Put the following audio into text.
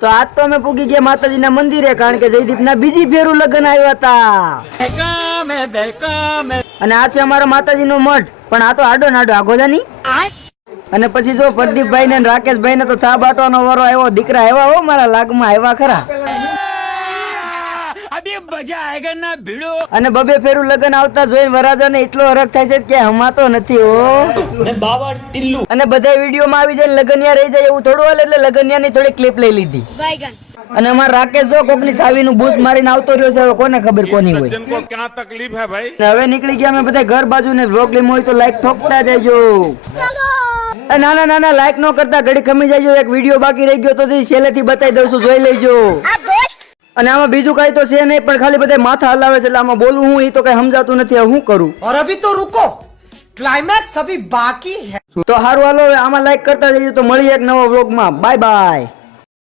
તો આજ તો અમે પૂગી ગયા માતાજીના મંદિરે, કારણ કે જયદીપના બીજી ફેરું લગ્ન આવ્યા હતા. અને આ છે અમારો માતાજીનો મઠ, પણ આ તો આડો નાડો આગો જાની. અને પછી જો પ્રદીપભાઈ ને રાકેશભાઈ ને તો ચા બાટવાનો વારો આવ્યો. દીકરા આવ્યા હો મારા લાગમાં, આવ્યા ખરા. અને બબે ફેરું લગન આવતા જોઈને વરાજાને એટલો હરખ થાય છે કે હમાતો નથી હો. અને બધા વિડીયોમાં આવી જાય લગનિયા રહી જાય એવું થોડું હાલે, એટલે લગનિયાની થોડી ક્લિપ લઈ લીધી. અને અમારા રાકેશ જો કોકની સાવીનું બૂસ મારીને આવતો રહ્યો છે, હવે કોને ખબર કોની હોય. ક્યાં તકલીફ હે ભાઈ. હવે નીકળી ગયા અમે બધા ઘર બાજુ ને. વ્લોગ લેવું હોય તો લાઈક ઠોકતા જજો. નાના નાના લાઈક નો કરતા ઘડી ખમી જાય. એક વિડીયો બાકી રહી ગયો તો છેલ્લેથી બતાવી દઉં છું, જોઈ લેજો. અને આમાં બીજું કઈ તો છે નહીં, પણ ખાલી બધા માથા હલાવે છે, એટલે આમાં બોલવું હું એ તો કઈ સમજાતું નથી. હવે શું કરું? और अभी तो रुको, क्लाइमैक्स अभी बाकी है. તો હારું હાલો, આમાં લાઈક કરતા જઈએ. તો મળીએ એક નવો વ્લોગમાં. Bye bye.